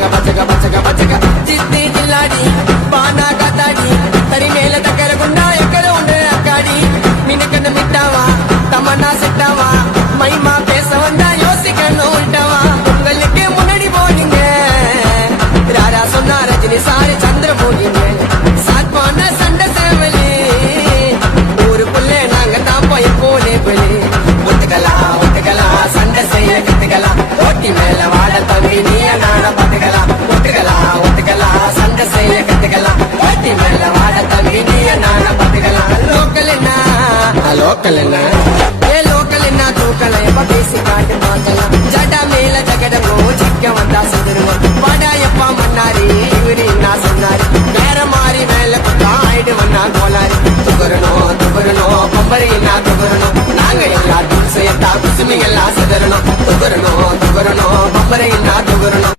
பச்சக சித்தி கில்லாடி பானா காத்தாடி தரி மேல தக்கர குண்டா எக்கட உண்டு அக்காடி மினுக்கண்ணு மிட்டாவா தமன்னா செட்டாவா மைமா பேச வந்தா யோசிக்கணும் உள்டாவா உங்களுக்கு முன்னாடி போனீங்க ராரா சொன்னா ரஜினி சாரி சந்திர போனீங்க சாத்மான சண்டை சேவலி ஊருக்குள்ள நாங்க தான் போய் போனே வெளி ஒத்துக்கலாம் சண்டை செய்ய கத்துக்கலாம் ஓட்டி மேல வாட தம்பி நீ நாட பாத்துக்கலாம் ஒத்துக்கலாம் சண்டை செய்ய கத்துக்கலாம் ஓட்டி மேல வாட தம்பி நீ நாட பாத்துக்கலாம் லோக்கல் என்ன ஏ லோக்கல் என்ன தூக்கல எப்ப பேசி காட்டு பார்க்கலாம் ஜடா மேல ஜகடமோ சிக்க வந்தா செதுருவோம் வாடாயப்பா மன்னாரி இவரு என்ன சொன்னாரு வேற மாறி மேல கொண்டா ஆயிடு வந்தா கோலாரி துகுறணும் பொம்பரி என்ன துகுறணும் நாங்க எல்லா துசையத்தா குசுமிகள் செதறணும் துகுறணும் பொம்பரை என்ன துகுறணும்